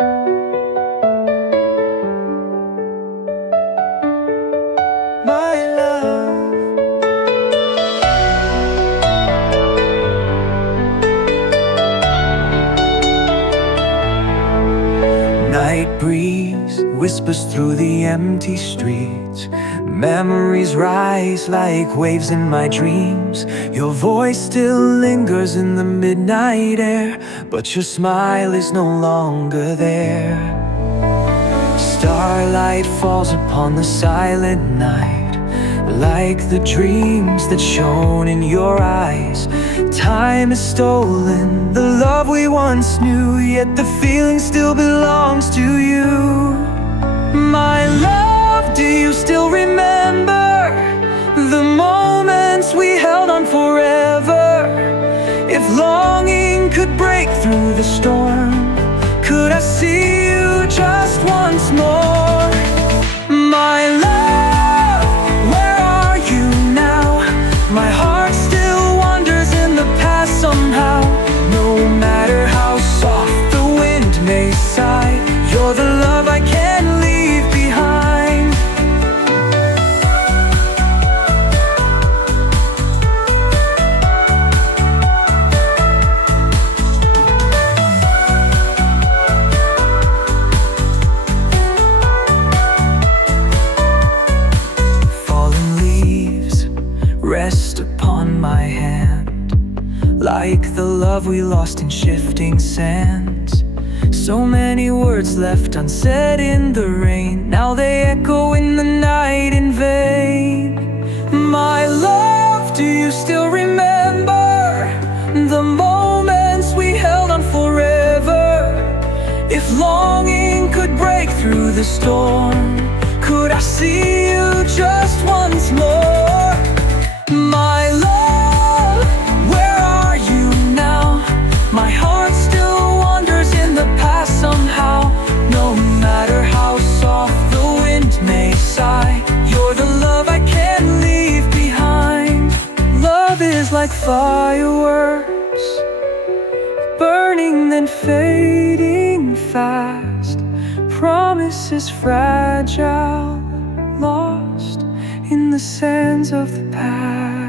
My love. Night breeze whispers through the empty streets. Memories rise like waves in my dreams. Your voice still lingers in the midnight air, but your smile is no longer there. Starlight falls upon the silent night, like the dreams that shone in your eyes. Time is stolen, the love we once knew, yet the feeling still belongs to you. My love, do you still remember the moments we held on forever? If longing could break through the storm, could I see you just once more? My love, where are you now? My heart still wanders in the past somehow. No matter how soft the wind may sigh, you're the love I can't leave behind. Fallen leaves rest upon my hand, like the love we lost in shifting sands. So many words left unsaid in the rain, now they echo in the night in vain. My love, do you still remember the moments we held on forever? If longing could break through the storm, could I see you just once more? My love, where are you now? My heart still wanders in the past somehow. No matter how soft the wind may sigh, you're the love I can't leave behind. Love is like fireworks, burning then fading fast. Promise is fragile, lost in the sands of the past.